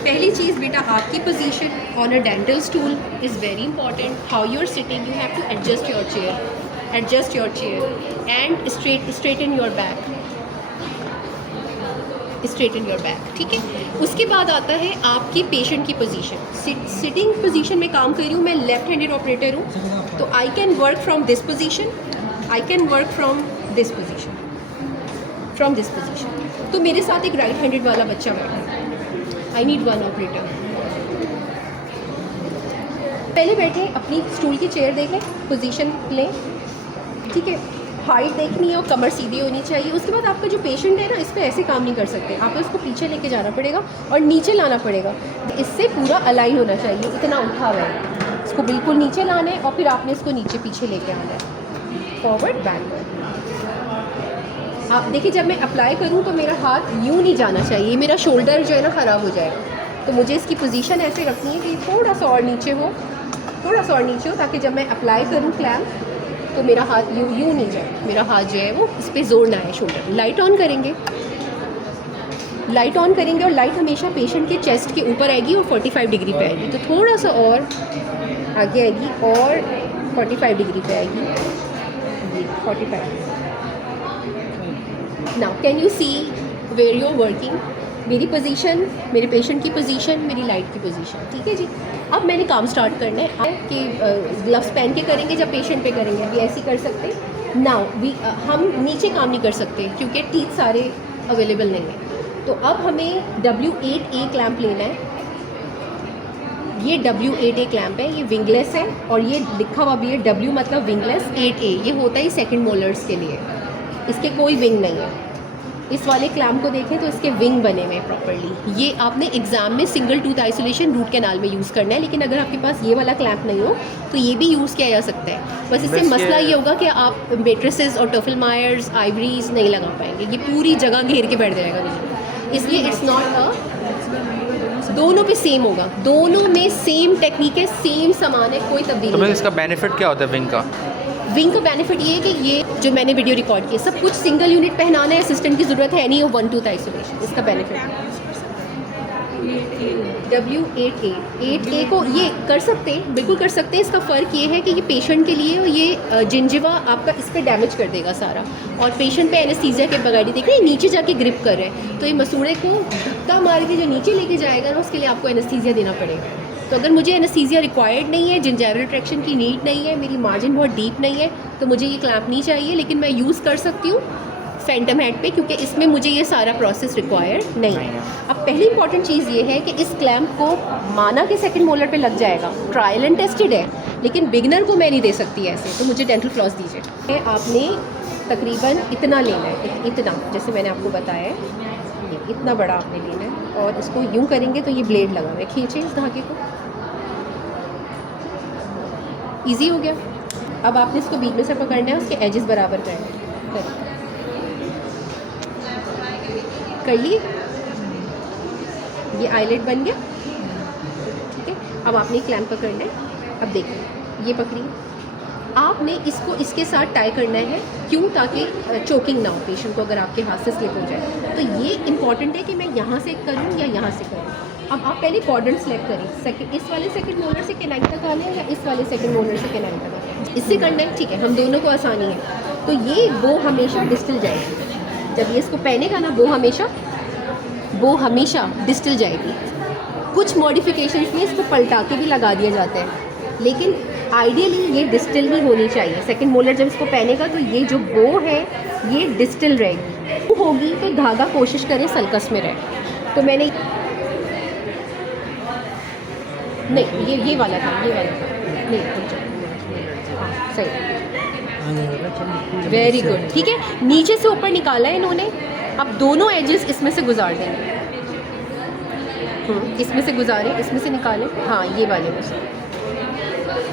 पहली चीज़ बेटा, आपकी position on a dental stool is very important. How you are sitting, you have to adjust your chair and straighten your back, ठीक है. उसके बाद आता है आपकी पेशेंट की पोजीशन. सिटिंग पोजीशन में काम कर रही हूँ, मैं लेफ्ट हैंडेड ऑपरेटर हूँ, तो I can work from this position, I can work from this position, तो मेरे साथ एक राइट हैंडेड वाला बच्चा बैठा है. I need one operator. पहले बैठे अपनी स्टूल की चेयर देखें, पोजीशन लें, ठीक है. हाइट देखनी है और कमर सीधी होनी चाहिए. उसके बाद आपका जो पेशेंट है ना, इस पर ऐसे काम नहीं कर सकते, आपको इसको पीछे लेके जाना पड़ेगा और नीचे लाना पड़ेगा. इससे पूरा अलाइन होना चाहिए, इतना उठा हुआ है, इसको बिल्कुल नीचे लाना है और फिर आपने इसको नीचे पीछे लेके आना है, फॉरवर्ड बैकवर्ड. आप देखिए, जब मैं अप्लाई करूँ तो मेरा हाथ यूँ नहीं जाना चाहिए, मेरा शोल्डर जो है ना ख़राब हो जाएगा. तो मुझे इसकी पोजीशन ऐसे रखनी है कि थोड़ा सा और नीचे हो, ताकि जब मैं अप्लाई करूँ क्लैम्प तो मेरा हाथ यूँ नहीं जाए, मेरा हाथ जो है वो इस पर जोर ना आए शोल्डर. लाइट ऑन करेंगे और लाइट हमेशा पेशेंट के चेस्ट के ऊपर आएगी और 45 डिग्री पे आएगी. तो थोड़ा सा और आगे आएगी और 45 डिग्री पे आएगी, 45. Now can you see where you are working. मेरी पोजीशन, मेरे पेशेंट की पोजीशन, मेरी लाइट की पोजीशन, ठीक है जी. अब मैंने काम स्टार्ट करना है कि ग्लव्स पहन के करेंगे जब पेशेंट पे करेंगे, अभी ऐसे कर सकते. नाउ हम नीचे काम नहीं कर सकते क्योंकि टीथ सारे अवेलेबल नहीं हैं. तो अब हमें W8A क्लैम्प लेना है. ये W8A क्लैम्प है, ये विंगलेस है और ये लिखा हुआ भी है W मतलब विंगलेस 8A. ये होता है सेकंड मोलर्स के लिए, इसके कोई विंग नहीं है. इस वाले क्लैम्प को देखें तो इसके विंग बने हुए हैं प्रॉपर्ली. ये आपने एग्जाम में single tooth isolation root canal में यूज़ करना है, लेकिन अगर आपके पास ये वाला क्लैम्प नहीं हो तो ये भी यूज़ किया जा सकता है. बस इससे मसला ये होगा कि आप मेट्रिसेस और टफलमायर्स, आइवरीज नहीं लगा पाएंगे, ये पूरी जगह घेर के बैठ जाएगा नीचे. इसलिए इट्स नॉट अ, दोनों पे सेम होगा, दोनों में सेम टेक्निक है, सेम सामान है, कोई तब्दीली तो नहीं. इसका बेनिफिट क्या होता है विंग का? विंग का बेनिफिट ये है कि ये जो मैंने वीडियो रिकॉर्ड किया सब कुछ सिंगल यूनिट पहनाना है, असिस्टेंट की ज़रूरत है नहीं, वन टूथ आइसोलेशन. इसका बेनिफिट है. W8A 8A को ये कर सकते हैं, बिल्कुल कर सकते हैं. इसका फ़र्क ये है कि ये पेशेंट के लिए, और ये जिंजिवा आपका इस पर डैमेज कर देगा सारा, और पेशेंट पे एनेस्थीसिया के बगैर ही, देख रहे हैं नीचे जाके ग्रिप कर रहे हैं, तो ये मसूड़े को धक्का मार के जो नीचे लेके जाएगा ना, उसके लिए आपको एनेस्थीसिया देना पड़ेगा. तो अगर मुझे एनेस्थीसिया रिक्वायर्ड नहीं है, जिंजाइवल ट्रैक्शन की नीड नहीं है, मेरी मार्जिन बहुत डीप नहीं है, तो मुझे ये क्लैम्प नहीं चाहिए. लेकिन मैं यूज़ कर सकती हूँ फैंटम हेड पे, क्योंकि इसमें मुझे ये सारा प्रोसेस रिक्वायर्ड नहीं है. अब पहली इंपॉर्टेंट चीज़ ये है कि इस क्लैम्प को माना कि सेकंड मोलर पे लग जाएगा, ट्रायल एंड टेस्टेड है, लेकिन बिगनर को मैं नहीं दे सकती ऐसे. तो मुझे डेंटल फ्लॉस दीजिए. आपने तकरीबन इतना लेना है, इतना, जैसे मैंने आपको बताया है, ये इतना बड़ा आपने लेना है, और इसको यूँ करेंगे तो ये ब्लेड लगा हुआ है, खींचे इस धागे को, ईजी हो गया. अब आपने इसको बीच में से पकड़ना है, उसके एजेस बराबर करने हैं. कर लिए, ये आईलेट बन गया, ठीक है. अब आपने क्लैम्प पकड़ना है. अब देखिए, ये पकड़ी, आपने इसको इसके साथ टाई करना है. क्यों? ताकि चोकिंग ना हो पेशेंट को अगर आपके हाथ से स्लिप हो जाए. तो ये इंपॉर्टेंट है कि मैं यहाँ से करूँ या यहाँ से करूँ. अब आप पहले क्वाड्रेंट सेलेक्ट करें, इस वाले सेकंड मोलर से कैनाइन तक आना है या इस वाले सेकंड मोलर से कैनाइन तक आना है, इससे करना है, ठीक है. हम दोनों को आसानी है. तो ये वो हमेशा डिस्टल जाएगी. जब ये इसको पहनेगा ना, वो हमेशा डिस्टल जाएगी. कुछ मॉडिफिकेशंस में इसको पलटा के भी लगा दिया जाता है, लेकिन आइडियली ये डिस्टल ही होनी चाहिए. सेकंड मोलर जब इसको पहनेगा तो ये जो बो है ये डिस्टल रहेगी. होगी तो धागा कोशिश करें सल्कस में रहे. तो मैंने नहीं, ये वाला था, नहीं, हाँ सही, वेरी गुड, ठीक है. नीचे से ऊपर निकाला है इन्होंने. अब दोनों एजेस इसमें से गुजार देंगे, इसमें से गुजारें, इसमें से निकालें. हाँ, ये वाले में से,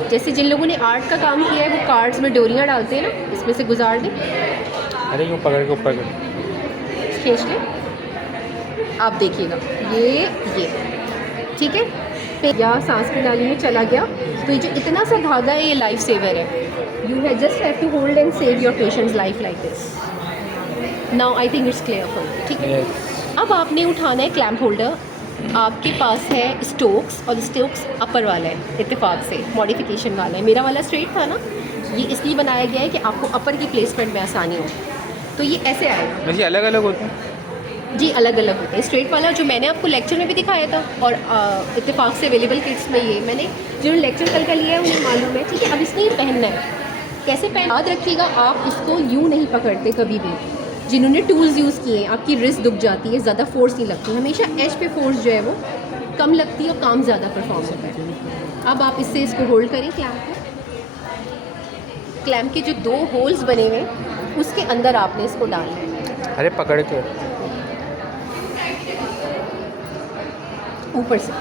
जैसे जिन लोगों ने आर्ट का काम किया है वो कार्ड्स में डोरियाँ डालते हैं ना, इसमें से गुजार दें. अरे यूँ पकड़ के ऊपर खींच लें. आप देखिएगा ये ठीक है. या सांस की नाली में चला गया, तो ये जो इतना सा धागा है ये लाइफ सेवर है. You have just have to hold and save your patient's life like this. Now I think it's clear for you, ठीक है. अब आपने उठाना है क्लैम्प होल्डर, आपके पास है स्टोक्स, और स्टोक्स अपर वाला है इत्तेफाक से, मॉडिफिकेशन वाला है। मेरा वाला स्ट्रेट था ना, ये इसलिए बनाया गया है कि आपको अपर की प्लेसमेंट में आसानी हो। तो ये ऐसे आएगा वैसे अलग अलग होते हैं? जी, अलग अलग होते हैं। स्ट्रेट वाला जो मैंने आपको लेक्चर में भी दिखाया था, और इत्तेफाक से अवेलेबल किट्स में ये मैंने जिन्होंने लेक्चर कल का लिया है उन्हें मालूम है। ठीक है, अब इसने ये पहनना है, कैसे पहन, याद रखिएगा आप इसको यूँ नहीं पकड़ते कभी भी। जिन्होंने टूल्स यूज़ किए हैं आपकी रिस्ट दुख जाती है, ज़्यादा फोर्स नहीं लगती, हमेशा एज पे फोर्स जो है वो कम लगती है और काम ज़्यादा परफॉर्म होता है। अब आप इससे इसको होल्ड करें क्लैम्प को, क्लैम्प के जो 2 होल्स बने हुए हैं उसके अंदर आपने इसको डालना है। अरे पकड़ के ऊपर से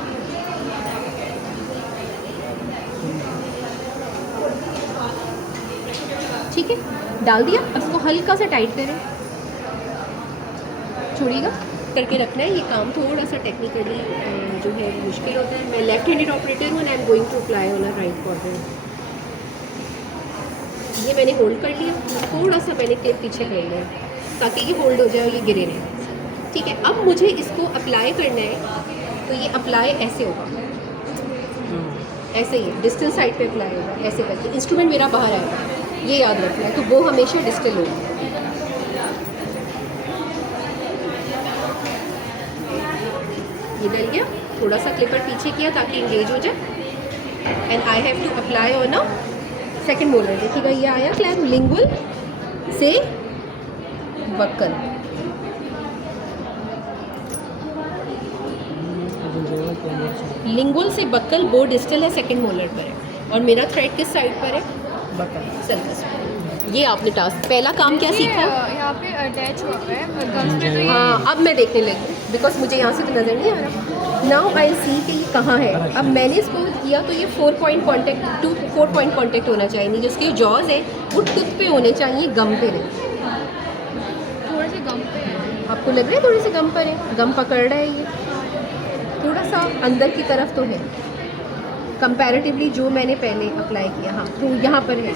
ठीक है, डाल दिया। अब इसको हल्का सा टाइट करें, छोड़िएगा, करके रखना है। ये काम थोड़ा सा टेक्निकली जो है मुश्किल होता है। मैं लेफ्ट हैंडेड ऑपरेटर हूँ and I am going to apply on a right corner. ये मैंने होल्ड कर लिया, थोड़ा सा मैंने टेप पीछे कर लिया ताकि ये होल्ड हो जाए और ये गिरे नहीं। ठीक है, अब मुझे इसको अप्लाई करना है, तो ये अप्लाई ऐसे होगा, ऐसे ही डिस्टल साइड पे अप्लाई होगा, ऐसे करके इंस्ट्रूमेंट मेरा बाहर आएगा, ये याद रखना है। तो वो हमेशा डिस्टल होगा। ये डल गया, थोड़ा सा क्लिपर पीछे किया ताकि इंगेज हो जाए। And I have to apply on a second molar. देखिएगा ये आया क्लैम्प लिंगुअल से बक्कल। लिंगुअल से बक्कल वो डिस्टल है, सेकेंड मोलर पर है, और मेरा थ्रेड किस साइड पर है? बक्कल, सल्कस पर। ये आपने टास्क, पहला काम क्या सीखा? यहाँ पे अटैच हुआ है गम्स पे, तो ये हाँ, अब मैं देखने लगी बिकॉज मुझे यहाँ से तो नज़र नहीं आ रहा। नाउ आई सी कि ये कहाँ है। अब मैंने इसको किया तो ये 4 पॉइंट कॉन्टेक्ट होना चाहिए। जिसके जॉज है वो टूथ पे होने चाहिए, गम पे नहीं। थोड़े से गम पे है। आपको लग रहा है थोड़ी सी गम पर है? गम पकड़ रहा है ये, थोड़ा सा अंदर की तरफ तो है कंपैरेटिवली जो मैंने पहले अप्लाई किया। हाँ, तो यहाँ पर है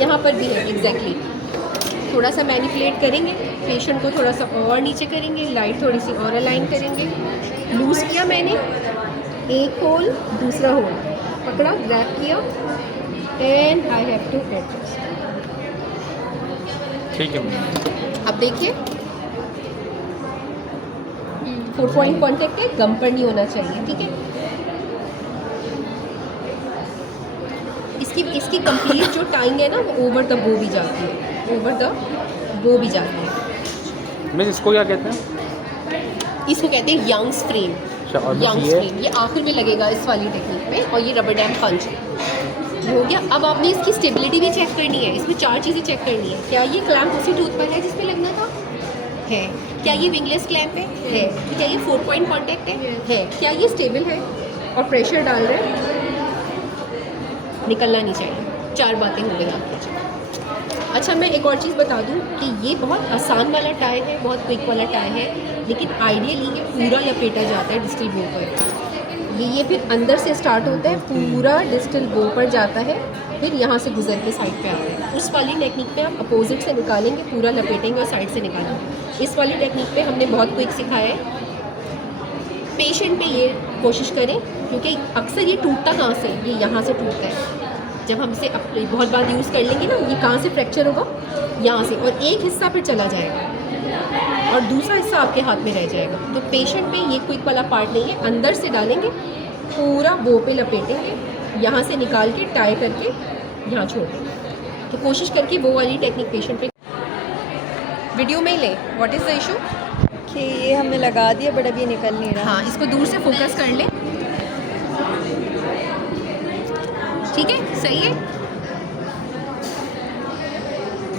यहाँ पर भी है एग्जैक्टली। थोड़ा सा मैनिपुलेट करेंगे, पेशेंट को थोड़ा सा और नीचे करेंगे, लाइट थोड़ी सी और अलाइन करेंगे। लूज़ किया मैंने, एक होल दूसरा होल पकड़ा, ग्रैब किया and I have to adjust. ठीक है, अब देखिए 4 पॉइंट कॉन्टेक्ट है, गम पर नहीं होना चाहिए। ठीक है, इसकी कंप्लीट जो टाइम है ना वो ओवर द बो भी जाती है, ओवर द बो भी जाती है। मिस इसको क्या कहते हैं? इसको कहते हैं यंग्स फ्रेम। अच्छा, और यंग्स ये फ्रेम ये आखिर में लगेगा इस वाली टेक्निक में, और ये रबर डैम पंच हो गया। अब आपने इसकी स्टेबिलिटी भी चेक करनी है। इसमें 4 चीज़ें चेक करनी है। क्या ये क्लैम्प उसी टूथ पर है जिसमें लगना था? है। क्या ये विंगलेस क्लैम्प है? क्या ये 4 पॉइंट कॉन्टेक्ट है? क्या ये स्टेबल है और प्रेशर डाल रहा है? निकलना नहीं चाहिए। 4 बातें हो गई आपकी। अच्छा, मैं एक और चीज़ बता दूं कि ये बहुत आसान वाला टाई है, बहुत क्विक वाला टाई है, लेकिन आइडियली ये पूरा लपेटा जाता है डिस्टल बो पर। ये फिर अंदर से स्टार्ट होता है, पूरा डिस्टल बो पर जाता है, फिर यहाँ से गुजर के साइड पे आता है। उस वाली टेक्निक पे आप अपोजिट से निकालेंगे, पूरा लपेटेंगे और साइड से निकालेंगे। इस वाली टेक्निक पे हमने बहुत क्विक सिखाया है। पेशेंट पे ये कोशिश करें, क्योंकि अक्सर ये टूटता कहाँ से, ये यहाँ से टूटता है। जब हम इसे बहुत बार यूज़ कर लेंगे ना, ये कहाँ से फ्रैक्चर होगा? यहाँ से, और एक हिस्सा फिर चला जाएगा और दूसरा हिस्सा आपके हाथ में रह जाएगा। तो पेशेंट पे ये क्विक वाला पार्ट नहीं है, अंदर से डालेंगे, पूरा बो पे लपेटेंगे, यहाँ से निकाल के टाई करके यहाँ छोड़ देंगे। तो कोशिश करके वो वाली टेक्निक पेशेंट पे वीडियो में ही लें। What is the issue? कि ये हमने लगा दिया बट अभी निकल नहीं रहा। हाँ, इसको दूर से फोकस कर लें। ठीक है, सही है।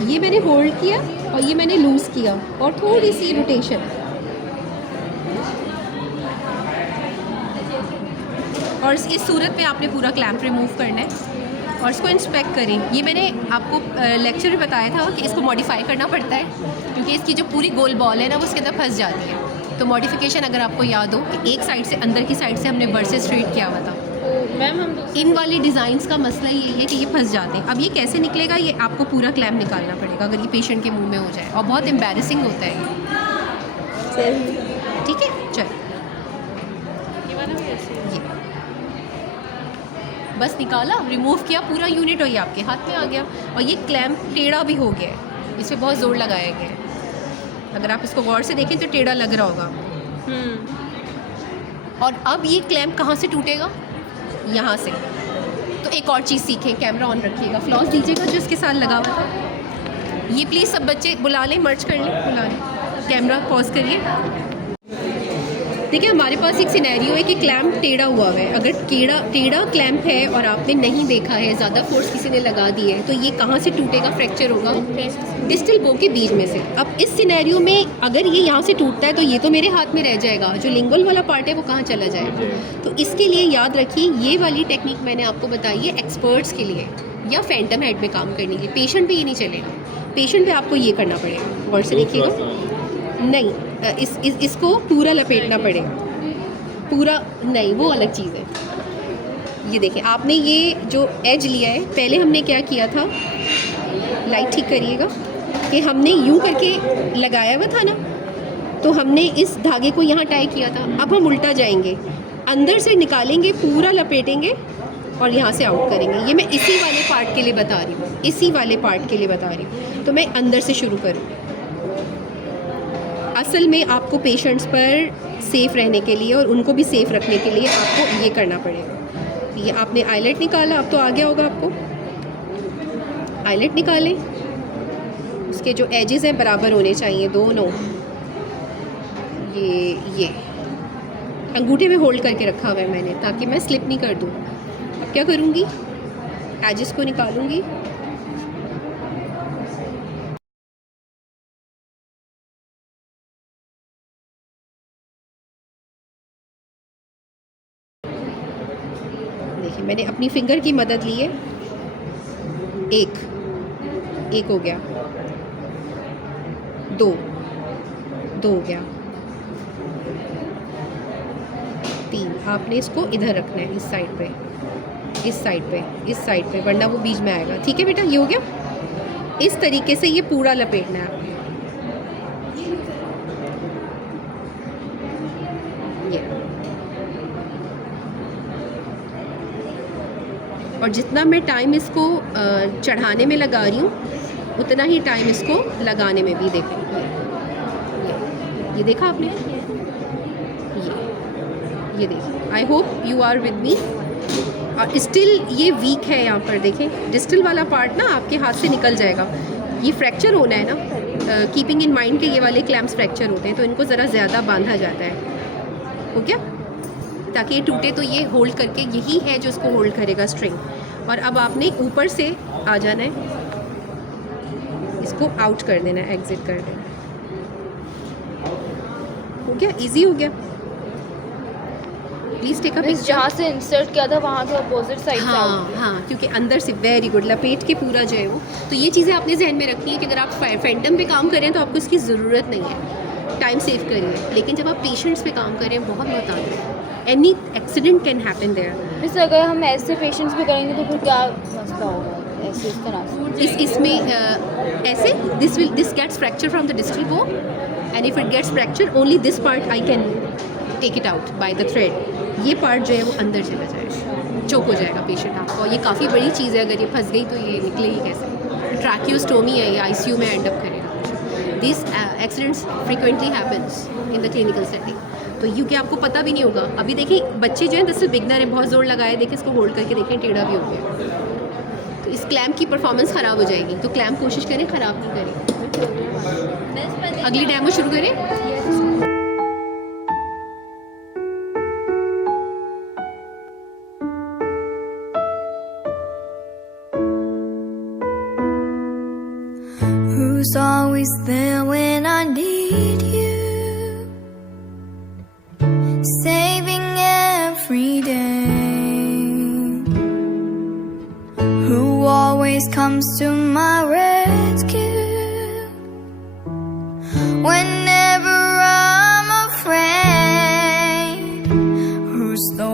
ये मैंने होल्ड किया और ये मैंने लूज़ किया और थोड़ी सी रोटेशन, और इस सूरत में आपने पूरा क्लैंप रिमूव करना है और इसको इंस्पेक्ट करें। ये मैंने आपको लेक्चर में बताया था कि इसको मॉडिफाई करना पड़ता है, क्योंकि इसकी जो पूरी गोल बॉल है ना वो उसके अंदर फंस जाती है। तो मॉडिफिकेशन अगर आपको याद हो कि एक साइड से, अंदर की साइड से हमने वर्सेस स्ट्रेट किया हुआ था। मैम हम इन वाले डिज़ाइंस का मसला ये है कि ये फंस जाते हैं। अब ये कैसे निकलेगा? ये आपको पूरा क्लैम्प निकालना पड़ेगा अगर ये पेशेंट के मुंह में हो जाए, और बहुत एम्बैरेसिंग होता है ये। सही। ठीक है, चल। ये बस निकाला, रिमूव किया, पूरा यूनिट और ये आपके हाथ में आ गया। और ये क्लैम्प टेढ़ा भी हो गया है, इस पर बहुत ज़ोर लगाया गया है। अगर आप इसको गौर से देखें तो टेढ़ा लग रहा होगा। और अब ये क्लैम्प कहाँ से टूटेगा? यहाँ से। तो एक और चीज़ सीखें, कैमरा ऑन रखिएगा, फ्लॉस दीजिएगा जो इसके साथ लगा हुआ था। ये प्लीज़ सब बच्चे बुला लें, मर्ज कर लें, बुला लें। कैमरा पॉज करिए। देखिए हमारे पास एक सिनेरियो है कि क्लैम्प टेढ़ा हुआ है। अगर टेढ़ा क्लैम्प है और आपने नहीं देखा है, ज़्यादा फोर्स किसी ने लगा दी है, तो ये कहाँ से टूटेगा, फ्रैक्चर होगा? डिस्टल बो के बीच में से। अब इस सिनेरियो में अगर ये यहाँ से टूटता है तो ये तो मेरे हाथ में रह जाएगा, जो लिंगुअल वाला पार्ट है वो कहाँ चला जाएगा? तो इसके लिए याद रखिए, ये वाली टेक्निक मैंने आपको बताई है एक्सपर्ट्स के लिए या फैंटम हेड में काम करने के लिए। पेशेंट पे ये नहीं चलेगा, पेशेंट पे आपको ये करना पड़ेगा। गौर से देखिएगा, नहीं इसको पूरा लपेटना पड़ेगा, पूरा नहीं, वो अलग चीज़ है। ये देखें, आपने ये जो एज लिया है, पहले हमने क्या किया था, लाइट ठीक करिएगा, कि हमने यूं करके लगाया हुआ था ना, तो हमने इस धागे को यहाँ टाई किया था। अब हम उल्टा जाएंगे, अंदर से निकालेंगे, पूरा लपेटेंगे और यहाँ से आउट करेंगे। ये मैं इसी वाले पार्ट के लिए बता रही हूँ, इसी वाले पार्ट के लिए बता रही हूँ। तो मैं अंदर से शुरू करूँ। असल में आपको पेशेंट्स पर सेफ़ रहने के लिए और उनको भी सेफ़ रखने के लिए आपको ये करना पड़ेगा। ये आपने आईलेट निकाला, अब तो आ गया होगा आपको। आईलेट निकालें, उसके जो एजेस हैं बराबर होने चाहिए दोनों। ये अंगूठे में होल्ड करके रखा हुआ है मैंने, ताकि मैं स्लिप नहीं कर दूँ। अब क्या करूँगी, एजेस को निकालूँगी। देखिए मैंने अपनी फिंगर की मदद ली है। एक हो गया, दो हो गया, तीन। आपने इसको इधर रखना है, इस साइड पे, इस साइड पे, वरना वो बीच में आएगा। ठीक है बेटा, ये हो गया। इस तरीके से ये पूरा लपेटना है आपने। और जितना मैं टाइम इसको चढ़ाने में लगा रही हूँ, उतना ही टाइम इसको लगाने में भी। देखो ये देखा आपने, ये देखिए। I hope you are with me. और स्टिल ये वीक है, यहाँ पर देखें, डिस्टल वाला पार्ट ना आपके हाथ से निकल जाएगा। ये फ्रैक्चर होना है ना, कीपिंग इन माइंड के ये वाले क्लैम्प्स फ्रैक्चर होते हैं, तो इनको ज़रा ज़्यादा बांधा जाता है। हो गया, ताकि ये टूटे तो ये होल्ड करके, यही है जो इसको होल्ड करेगा, स्ट्रिंग। और अब आपने ऊपर से आ जाना है, इसको आउट कर देना है, एग्जिट कर देना है। हो गया, इजी हो गया। Please take a picture. जहाँ से इंसर्ट किया था वहाँ से अपोजिट साइड। हाँ, क्योंकि अंदर से वेरी गुड लपेट के पूरा जो है वो। तो ये चीज़ें आपने जहन में रखनी है कि अगर आप फैंटम पे काम करें तो आपको इसकी ज़रूरत नहीं है, टाइम सेव करिए। लेकिन जब आप पेशेंट्स पे काम करें, बहुत बता दें, any accident can happen there. जैसे अगर हम ऐसे पेशेंट्स पे करेंगे तो फिर क्या मसला होगा? ऐसे इस तरह से इसमें ऐसे this gets fracture from the distal bow, and if it gets fracture only this part I can take it out by the thread. ये पार्ट जो है वो अंदर चला जाएगा, चोक हो जाएगा पेशेंट आपको। ये काफ़ी बड़ी चीज़ है, अगर ये फंस गई तो ये निकलेगी कैसे? ट्रैकियोस्टोमी है, ये आईसीयू में एंड अप करेगा। This accidents frequently happens in the clinical setting. तो क्योंकि आपको पता भी नहीं होगा। अभी देखिए बच्चे जो हैं दरअसल बिगनर है, बहुत ज़ोर लगाए, देखिए इसको होल्ड करके देखें, टेढ़ा भी हो गया। तो इस क्लैम्प की परफॉर्मेंस ख़राब हो जाएगी। तो क्लैम्प कोशिश करें ख़राब नहीं करें। अगली डेमो शुरू करें। Who's always there when I need you, saving every day, who always comes to my rescue whenever I'm afraid, who's the